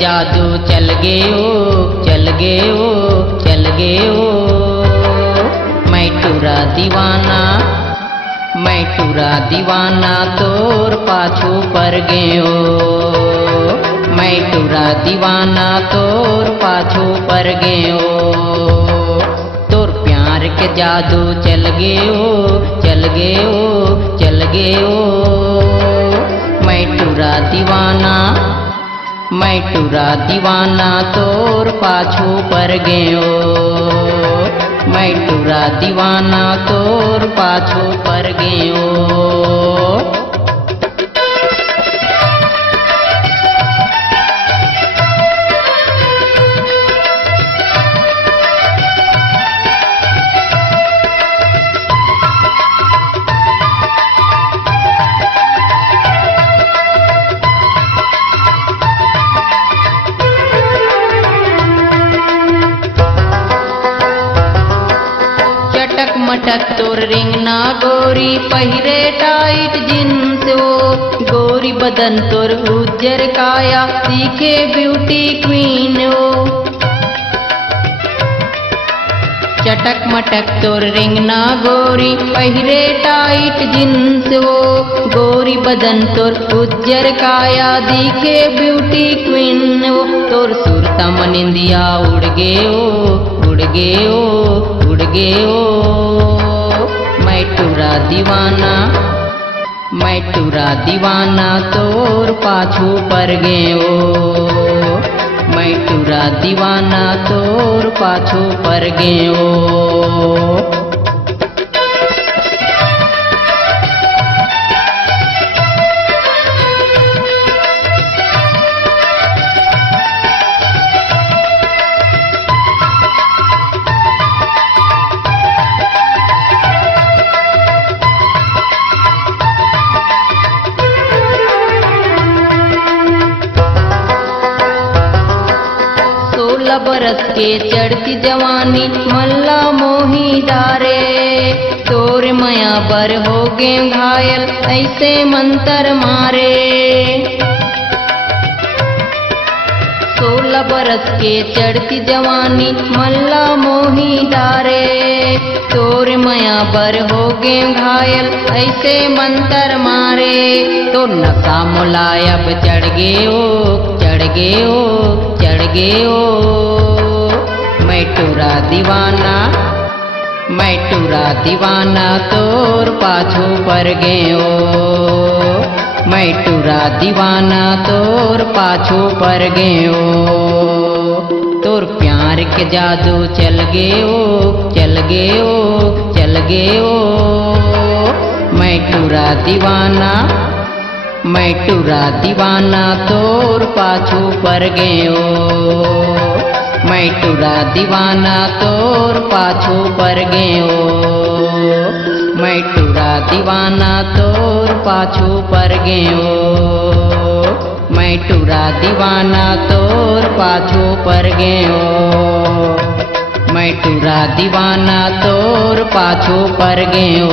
जादू चल गयो चल गयो चल गयो। मैं टूरा दीवाना तोर पाछू पर गयो। मैं टूरा दीवाना तोर पाछू पर गयो। तोर प्यार के जादू चल गयो चल गयो चल गयो। मैं टूरा दीवाना तोर पाछू पर गयो। मैं टूरा दीवाना तोर पाछू पर गयो। मटक तोर रिंगना गोरी पहिरे टाइट जींस वो। गोरी बदन तोर उज्जर काया दिखे ब्यूटी क्वीन वो। चटक मटक तोर रिंगना गोरी पहिरे टाइट जींस वो। गोरी बदन तोर उज्जर काया दिखे ब्यूटी क्वीन वो। तोर सुरता मनिंदिया उड़ गयो उड़ गयो उड़ गयो। मैं टूरा दीवाना तोर पाछू पर गयो। मैं टूरा दीवाना तोर पाछू पर गयो। बरस के चढ़ती जवानी मल्ला मोही डारे। तोर मया बर हो गे घायल ऐसे मंतर मारे। 16 बरस के चढ़ती जवानी मल्ला मोही डारे। तोर मया बर हो गे घायल ऐसे मंतर मारे। तो नशा मुलायब चढ़ गयो चढ़ गयो चढ़ गयो। मैं टूरा दीवाना तोर पाछू पर गयो। मैं टूरा दीवाना तोर पाछू पर गयो। तोर प्यार के जादू चल गयो चल गयो चल गयो। मैं टूरा दीवाना तोर पाछू पर गयो। मैं टूरा दीवाना तोर पाछू पर गयो। मैं टूरा दीवाना तोर पाछू पर गयो। मैं टूरा दीवाना तोर पाछू पर गयो। मैं टूरा दीवाना तोर पाछू पर गयो।